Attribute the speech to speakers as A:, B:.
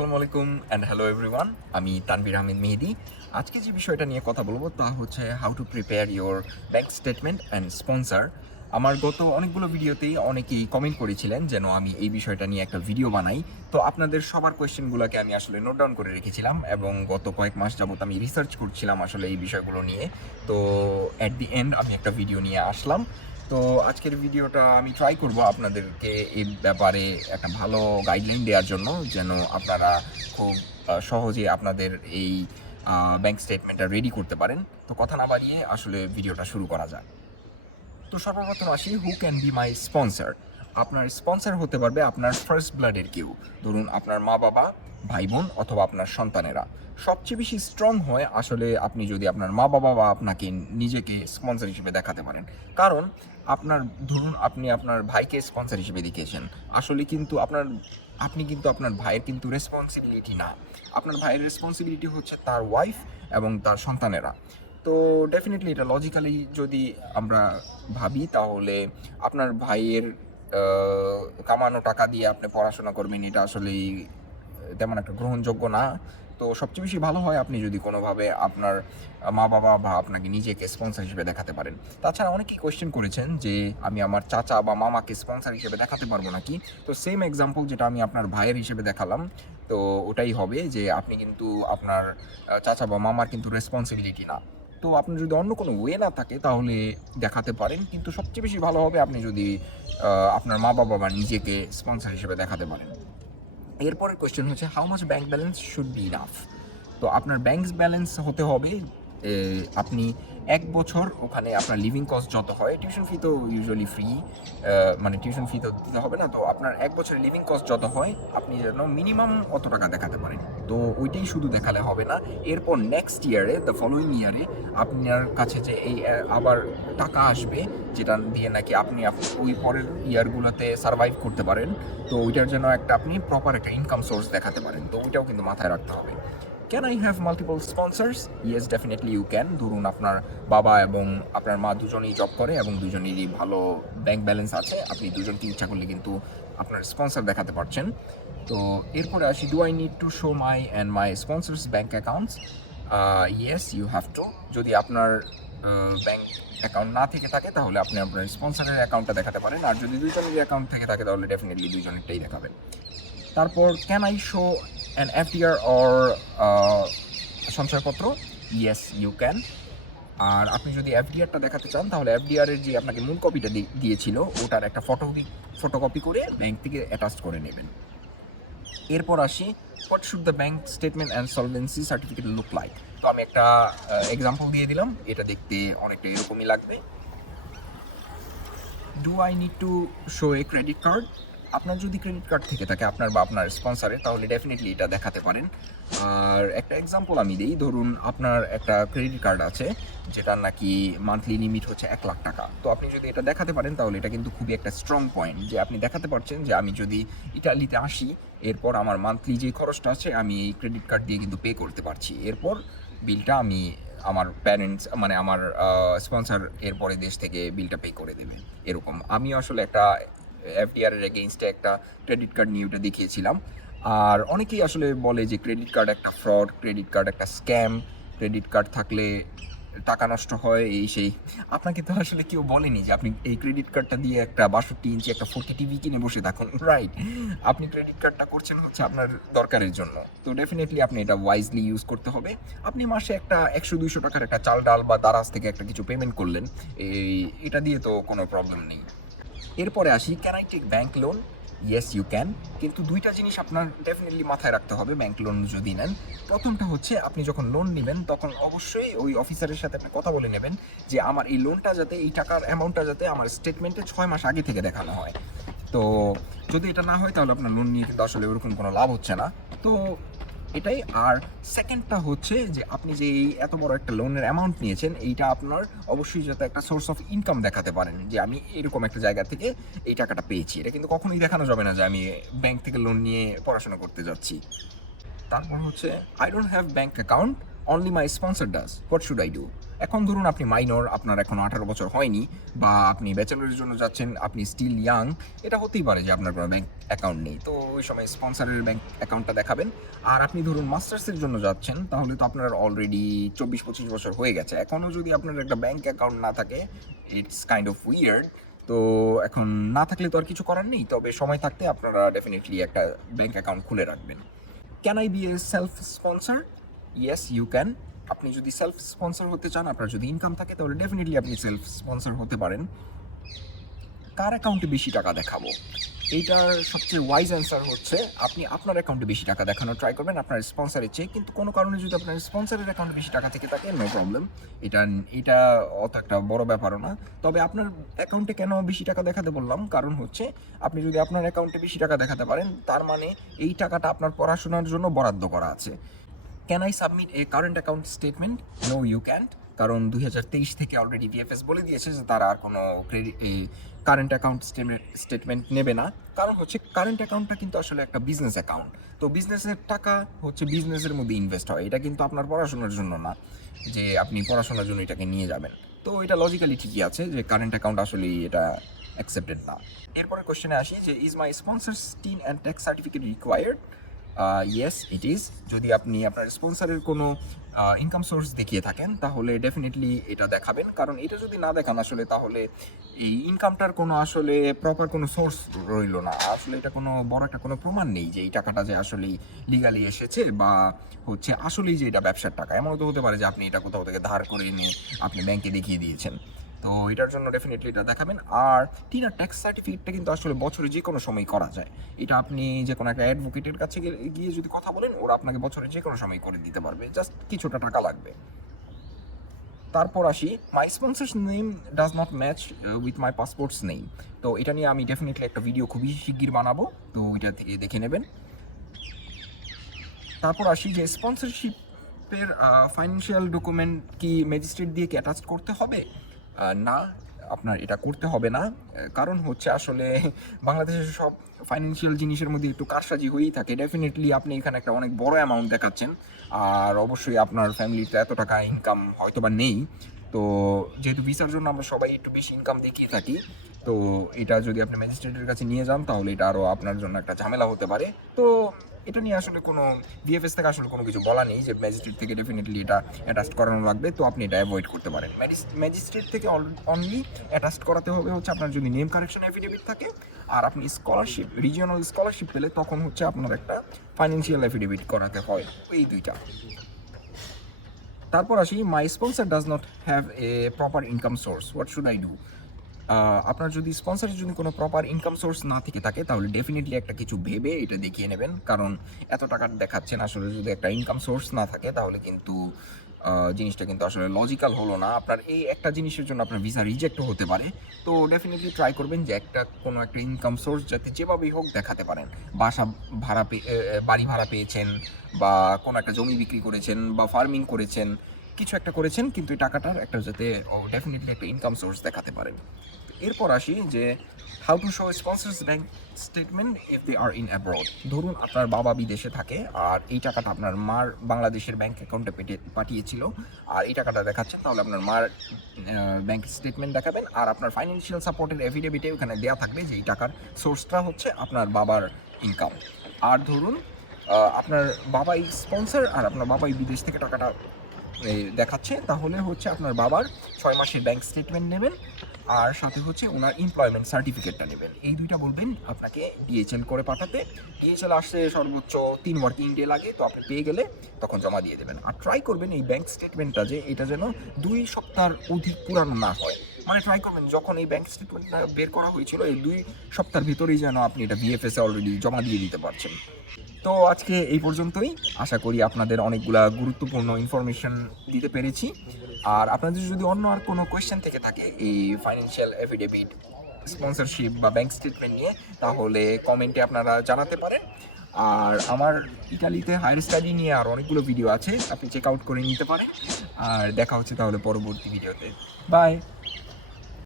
A: আসসালামু আলাইকুম and hello everyone আমি তানভীর আহমেদ মেহেদি। আজকে যে বিষয়টা নিয়ে কথা বলব তা হচ্ছে how to prepare your bank statement and sponsor আমার গত অনেকগুলো ভিডিওতেই অনেকেই কমেন্ট করেছিলেন যেন আমি এই বিষয়টা নিয়ে একটা ভিডিও বানাই। তো আপনাদের সবার কোয়েশ্চেনগুলোকে আমি আসলে নোট ডাউন করে রেখেছিলাম এবং গত কয়েক মাস যাবত আমি রিসার্চ করছিলাম আসলে এই বিষয়গুলো নিয়ে। তো অ্যাট দি এন্ড আমি একটা ভিডিও নিয়ে আসলাম। তো আজকের ভিডিওটা আমি ট্রাই করব আপনাদেরকে এই ব্যাপারে একটা ভালো গাইডলাইন দেওয়ার জন্য, যেন আপনারা খুব সহজে আপনাদের এই ব্যাঙ্ক স্টেটমেন্টটা রেডি করতে পারেন। তো কথা না বাড়িয়ে আসলে ভিডিওটা শুরু করা যাক। তো সর্বপ্রথম আসি who can be my sponsor আপনার স্পন্সর হতে পারবে আপনার ফার্স্ট ব্লাডের কেউ। ধরুন আপনার মা বাবা, ভাই বোন অথবা আপনার সন্তানেরা। সবচেয়ে বেশি স্ট্রং হয় আসলে আপনি যদি আপনার মা বাবা বা আপনাকে নিজেকে স্পন্সর হিসেবে দেখাতে পারেন। কারণ আপনার, ধরুন আপনি আপনার ভাইকে স্পন্সর হিসেবে দেখিয়েছেন আসলে কিন্তু আপনার, আপনি কিন্তু আপনার ভাইয়ের কিন্তু রেসপন্সিবিলিটি না। আপনার ভাইয়ের রেসপন্সিবিলিটি হচ্ছে তার ওয়াইফ এবং তার সন্তানেরা। তো ডেফিনেটলি এটা লজিক্যালি যদি আমরা ভাবি, তাহলে আপনার ভাইয়ের কামানো টাকা দিয়ে আপনি পড়াশোনা করবেন, এটা আসলেই তেমন একটা গ্রহণযোগ্য না। তো সবচেয়ে বেশি ভালো হয় আপনি যদি কোনোভাবে আপনার মা বাবা বা আপনাকে নিজেকে স্পন্সর হিসেবে দেখাতে পারেন। তাছাড়া অনেকেই কোয়েশ্চেন করেছেন যে আমি আমার চাচা বা মামাকে স্পন্সর হিসেবে দেখাতে পারব নাকি? তো সেম এক্সাম্পল যেটা আমি আপনার ভাইয়ের হিসেবে দেখালাম, তো ওটাই হবে যে আপনি কিন্তু আপনার চাচা বা মামার কিন্তু রেসপন্সিবিলিটি না। তো আপনি যদি অন্য কোনো ওয়ে না থাকে, তাহলে দেখাতে পারেন। কিন্তু সবচেয়ে বেশি ভালো হবে আপনি যদি আপনার মা বাবা বা নিজেকে স্পন্সার হিসেবে দেখাতে পারেন। এরপরের কোয়েশ্চেন হচ্ছে how much bank balance should be enough তো আপনার ব্যাংক ব্যালেন্স হতে হবে আপনি এক বছর ওখানে আপনার লিভিং কস্ট যত হয় টিউশন ফি তো ইউজুয়ালি ফ্রি মানে টিউশন ফি তো দিতে হবে না, তো আপনার এক বছরের লিভিং কস্ট যত হয়, আপনি যেন মিনিমাম অত টাকা দেখাতে পারেন। তো ওইটাই শুধু দেখালে হবে না, এরপর নেক্সট ইয়ারে দ্য ফলোয়িং ইয়ারে আপনার কাছে যে এই আবার টাকা আসবে, যেটা দিয়ে নাকি আপনি আপ- ওই পরের ইয়ারগুলোতে সার্ভাইভ করতে পারেন, তো ওইটার জন্য একটা আপনি প্রপার একটা ইনকাম সোর্স দেখাতে পারেন, তো ওইটাও কিন্তু মাথায় রাখতে হবে। Can I have multiple sponsors yes definitely you can ধরুন আপনার বাবা এবং আপনার মা দুজনেই জব করে এবং দুজনেরই ভালো ব্যাংক ব্যালেন্স আছে। আপনি দুজনকে ইচ্ছা করলে কিন্তু আপনার স্পন্সর দেখাতে পারছেন। তো এরপরে আসি do I need to show my and my sponsors bank accounts yes you have to যদি আপনার ব্যাংক অ্যাকাউন্ট না থেকে থাকে, তাহলে আপনি আপনার স্পন্সরের অ্যাকাউন্টটা দেখাতে পারেন। আর যদি দুইজনের অ্যাকাউন্ট থেকে থাকে, তাহলে ডেফিনেটলি দুজনেরটাই দেখাবেন। তারপর can I show an FDR or সঞ্চয়পত্র ইয়েস ইউ ক্যান আর আপনি যদি এফডিআরটা দেখাতে চান, তাহলে এফডিআর এর যে আপনাকে মূল কপিটা দিয়েছিল, ওটার একটা ফটো ফটোকপি করে ব্যাংক থেকে অ্যাটাচ করে নেবেন। এরপর আসি what should the bank statement and solvency certificate look like তো আমি একটা এক্সাম্পল দিয়ে দিলাম, এটা দেখতে অনেকটা এরকমই লাগবে। Do I need to show a credit card আপনার যদি ক্রেডিট কার্ড থেকে থাকে আপনার বা আপনার স্পন্সারে তাহলে ডেফিনেটলি এটা দেখাতে পারেন। আর একটা এক্সাম্পল আমি দিই, ধরুন আপনার একটা ক্রেডিট কার্ড আছে, যেটার নাকি মান্থলি লিমিট হচ্ছে এক লাখ টাকা। তো আপনি যদি এটা দেখাতে পারেন, তাহলে এটা কিন্তু খুবই একটা স্ট্রং পয়েন্ট যে আপনি দেখাতে পারছেন যে আমি যদি ইটালিতে আসি, এরপর আমার মান্থলি যে খরচটা আছে, আমি এই ক্রেডিট কার্ড দিয়ে কিন্তু পে করতে পারছি। এরপর বিলটা আমি আমার প্যারেন্টস মানে আমার স্পন্সর এরপরে দেশ থেকে বিলটা পে করে দেবে। এরকম। আমি আসলে একটা এফডিআর এর এগেইনস্টে একটা ক্রেডিট কার্ড নিয়ে ওটা দেখিয়েছিলাম। আর অনেকেই আসলে বলে যে ক্রেডিট কার্ড একটা ফ্রড ক্রেডিট কার্ড একটা স্ক্যাম ক্রেডিট কার্ড থাকলে টাকা নষ্ট হয়, এই সেই। আপনাকে তো আসলে কেউ বলেনি যে আপনি এই ক্রেডিট কার্ডটা দিয়ে একটা বাষট্টি ইঞ্চি একটা ফোর্টি টিভি কিনে বসে থাকুন। রাইট আপনি ক্রেডিট কার্ডটা করছেন হচ্ছে আপনার দরকারের জন্য। তো ডেফিনেটলি আপনি এটা ওয়াইজলি ইউজ করতে হবে। আপনি মাসে একটা একশো, দুইশো টাকার একটা চাল, ডাল বা দারাজ থেকে একটা কিছু পেমেন্ট করলেন, এই, এটা দিয়ে তো কোনো প্রবলেম নেই। এরপরে আসি can I take bank loan yes you can কিন্তু দুইটা জিনিস আপনার ডেফিনেটলি মাথায় রাখতে হবে ব্যাংক লোন যদি নেন। প্রথমটা হচ্ছে, আপনি যখন লোন নেবেন, তখন অবশ্যই ওই অফিসারের সাথে আপনি কথা বলে নেবেন যে, আমার এই লোনটা যাতে, এই টাকার অ্যামাউন্টটা যাতে আমার স্টেটমেন্টে ছয় মাস আগে থেকে দেখানো হয়। তো যদি এটা না হয়, তাহলে আপনার লোন নিয়ে কিন্তু আসলে ওরকম কোনো লাভ হচ্ছে না। তো এটাই। আর সেকেন্ডটা হচ্ছে যে আপনি যে এই এত বড় একটা লোনের অ্যামাউন্ট নিয়েছেন, এইটা আপনার অবশ্যই যাতে একটা সোর্স অফ ইনকাম দেখাতে পারেন যে আমি এরকম একটা জায়গা থেকে এই টাকাটা পেয়েছি। এটা কিন্তু কখনোই দেখানো যাবে না যে আমি ব্যাংক থেকে লোন নিয়ে পড়াশোনা করতে যাচ্ছি। তারপর হচ্ছে I don't have bank account only my sponsor does what should I do এখন ধরুন আপনি মাইনর আপনার এখন আঠারো বছর হয়নি, বা আপনি ব্যাচেলরের জন্য যাচ্ছেন, আপনি স্টিল ইয়াং এটা হতেই পারে যে আপনার কোনো ব্যাঙ্ক অ্যাকাউন্ট নেই। তো ওই সময় স্পন্সরের ব্যাঙ্ক অ্যাকাউন্টটা দেখাবেন। আর আপনি ধরুন মাস্টার্সের জন্য যাচ্ছেন, তাহলে তো আপনার অলরেডি চব্বিশ পঁচিশ বছর হয়ে গেছে। এখনও যদি আপনার একটা ব্যাঙ্ক অ্যাকাউন্ট না থাকে ইটস কাইন্ড অফ উইয়ার্ড তো এখন না থাকলে তো আর কিছু করার নেই, তবে সময় থাকতে আপনারা ডেফিনেটলি একটা ব্যাঙ্ক অ্যাকাউন্ট খুলে রাখবেন। Can I be a self sponsor yes you can আপনি যদি সেলফ স্পন্সর হতে চান, আপনার যদি ইনকাম থাকে, তাহলে ডেফিনেটলি আপনি সেলফ স্পন্সর হতে পারেন। কার অ্যাকাউন্টে বেশি টাকা দেখাবো? এইটার সবচেয়ে ওয়াইজ অ্যান্সার হচ্ছে, আপনি আপনার অ্যাকাউন্টে বেশি টাকা দেখানোর ট্রাই করবেন, আপনার স্পন্সরের চেয়ে, কিন্তু কোনো কারণে যদি আপনার স্পন্সরের অ্যাকাউন্টে বেশি টাকা থেকে থাকে নো প্রবলেম এটা এটা অত একটা বড় ব্যাপারও না। তবে আপনার অ্যাকাউন্টে কেন বেশি টাকা দেখাতে বললাম? কারণ হচ্ছে, আপনি যদি আপনার অ্যাকাউন্টে বেশি টাকা দেখাতে পারেন, তার মানে এই টাকাটা আপনার পড়াশোনার জন্য বরাদ্দ করা আছে। Can I submit a current account statement no you can't কারণ দুই হাজার তেইশ থেকে অলরেডি বিএফএস বলে দিয়েছে যে তারা আর কোনো ক্রেডিট কারেন্ট অ্যাকাউন্ট স্টেটমেন্ট নেবে না। কারণ হচ্ছে কারেন্ট অ্যাকাউন্টটা কিন্তু আসলে একটা বিজনেস অ্যাকাউন্ট তো বিজনেসের টাকা হচ্ছে বিজনেসের মধ্যে ইনভেস্ট হয়। এটা কিন্তু আপনার পড়াশোনার জন্য না, যে আপনি পড়াশোনার জন্য এটাকে নিয়ে যাবেন। তো এটা লজিক্যালি ঠিকই আছে যে কারেন্ট অ্যাকাউন্ট আসলে এটা অ্যাকসেপ্টেড না। এরপরে কোশ্চেনে আসি যে is my sponsor TIN and tax certificate required yes it is যদি আপনি আপনার স্পন্সরের কোনো ইনকাম সোর্স দেখিয়ে থাকেন, তাহলে ডেফিনেটলি এটা দেখাবেন। কারণ এটা যদি না দেখান আসলে, তাহলে এই ইনকামটার কোনো আসলে প্রপার কোনো সোর্স রইল না। আসলে এটা কোনো বড় একটা কোনো প্রমাণ নেই যে এই টাকাটা যে আসলেই লিগালি এসেছে বা হচ্ছে আসলেই যে এটা ব্যবসার টাকা। এমনও তো হতে পারে যে আপনি এটা কোথাও থেকে ধার করে এনে আপনি ব্যাংকে দেখিয়ে দিয়েছেন। তো এটার জন্য ডেফিনেটলি এটা দেখাবেন। আর টিনার ট্যাক্স সার্টিফিকেটটা কিন্তু আসলে বছরে যে কোনো সময় করা যায়। এটা আপনি যে কোনো একটা অ্যাডভোকেটের কাছে গিয়ে- যদি কথা বলেন, ওরা আপনাকে বছরে যে কোনো সময় করে দিতে পারবে। জাস্ট কিছুটা টাকা লাগবে। তারপর আসি my sponsors name does not match with my passports নেই তো এটা নিয়ে আমি ডেফিনেটলি একটা ভিডিও খুবই শিগগির বানাবো। তো এটা থেকে দেখে নেবেন। তারপর আসি যে স্পন্সরশিপের ফাইন্যান্সিয়াল ডকুমেন্ট কি ম্যাজিস্ট্রেট দিয়ে কি অ্যাটাচ করতে হবে? না, আপনার এটা করতে হবে না। কারণ হচ্ছে আসলে বাংলাদেশের সব ফাইন্যান্সিয়াল জিনিসের মধ্যে একটু কারসাজি হয়েই থাকে। ডেফিনেটলি আপনি এখানে একটা অনেক বড় অ্যামাউন্ট দেখাচ্ছেন। আর অবশ্যই আপনার ফ্যামিলিতে এত টাকা ইনকাম হয়তো বা নেই। তো যেহেতু ভিসার জন্য আমরা সবাই একটু বেশি ইনকাম দেখিয়ে থাকি, তো এটা যদি আপনি ম্যাজিস্ট্রেটের কাছে নিয়ে যান, তাহলে এটা আরও আপনার জন্য একটা ঝামেলা হতে পারে। তো এটা নিয়ে আসলে কোনো বিএফএস থেকে আসলে কোনো কিছু বলা নেই যে ম্যাজিস্ট্রেট থেকে ডেফিনেটলি এটা অ্যাটাস্ট করানো লাগবে। তো আপনি এটা অ্যাভয়েড করতে পারেন। ম্যাজিস্ট্রেট থেকে অনলি অ্যাটাস্ট করাতে হবে হচ্ছে আপনার যদি নেম কারেকশন অ্যাফিডেভিট থাকে, আর আপনি স্কলারশিপ রিজিওনাল স্কলারশিপ পেলে তখন হচ্ছে আপনার একটা ফাইন্যান্সিয়াল অ্যাফিডেভিট করাতে হয়। এই দুইটা। তারপর আসি my sponsor does not have a proper income source what should I do আপনার যদি স্পন্সরের যদি কোনো প্রপার ইনকাম সোর্স না থেকে থাকে, তাহলে ডেফিনেটলি একটা কিছু ভেবে এটা দেখিয়ে নেবেন। কারণ এত টাকা দেখাচ্ছেন আসলে যদি একটা ইনকাম সোর্স না থাকে, তাহলে কিন্তু জিনিসটা কিন্তু আসলে লজিক্যাল হলো না। আপনার এই একটা জিনিসের জন্য আপনার ভিসা রিজেক্টও হতে পারে। তো ডেফিনেটলি ট্রাই করবেন যে একটা কোনো একটা ইনকাম সোর্স যাতে যেভাবেই হোক দেখাতে পারেন। বাসা ভাড়া পেয়ে বাড়ি ভাড়া পেয়েছেন বা কোনো একটা জমি বিক্রি করেছেন বা ফার্মিং করেছেন, কিছু একটা করেছেন, কিন্তু এই টাকাটার একটা যাতে ডেফিনেটলি একটা ইনকাম সোর্স দেখাতে পারেন। এরপর আসি যে how to show sponsors bank statement if they are in abroad ধরুন, আপনার বাবা বিদেশে থাকে, আর এই টাকাটা আপনার মার বাংলাদেশের ব্যাংক অ্যাকাউন্টে পাঠিয়েছিল, আর এই টাকাটা দেখাচ্ছেন তাহলে আপনার মার ব্যাংক স্টেটমেন্ট দেখাবেন, আর আপনার ফাইন্যান্সিয়াল সাপোর্টের এফিডেভিটে ওখানে দেওয়া থাকবে যে এই টাকার সোর্সটা হচ্ছে আপনার বাবার ইনকাম আর ধরুন আপনার বাবাই স্পন্সর আর আপনার বাবাই বিদেশ থেকে টাকাটা দেখাচ্ছে, তাহলে হচ্ছে আপনার বাবার ছয় মাসের ব্যাংক স্টেটমেন্ট নেবেন আর সাথে হচ্ছে ওনার এমপ্লয়মেন্ট সার্টিফিকেটটা নেবেন। এই দুইটা বলবেন, আপনাকে ডিএচএল করে পাঠাতে। ডিএচএল আসতে সর্বোচ্চ তিন ওয়ার্কিং ডে লাগে, তো আপনি পেয়ে গেলে তখন জমা দিয়ে দেবেন। আর ট্রাই করবেন এই ব্যাংক স্টেটমেন্টটা যে এটা যেন দুই সপ্তাহের অধিক পুরানো না হয়। মানে ট্রাই করবেন, যখন এই ব্যাংক স্টেটমেন্টটা বের করা হয়েছিল, এই দুই সপ্তাহের ভিতরেই যেন আপনি এটা বিএফএস অলরেডি জমা দিয়ে দিতে পারছেন। তো আজকে এই পর্যন্তই। আশা করি আপনাদের অনেকগুলা গুরুত্বপূর্ণ ইনফরমেশন দিতে পেরেছি। আর আপনাদের যদি অন্য আর কোনো কোয়েশ্চেন থেকে থাকে এই ফাইন্যান্সিয়াল এফিডেভিট স্পন্সরশিপ বা ব্যাংক স্টেটমেন্ট নিয়ে, তাহলে কমেন্টে আপনারা জানাতে পারেন। আর আমার ইটালিতে হায়ার স্টাডি নিয়ে আর অনেকগুলো ভিডিও আছে, আপনি চেক আউট করে নিতে পারেন। আর দেখা হচ্ছে তাহলে পরবর্তী ভিডিওতে বাই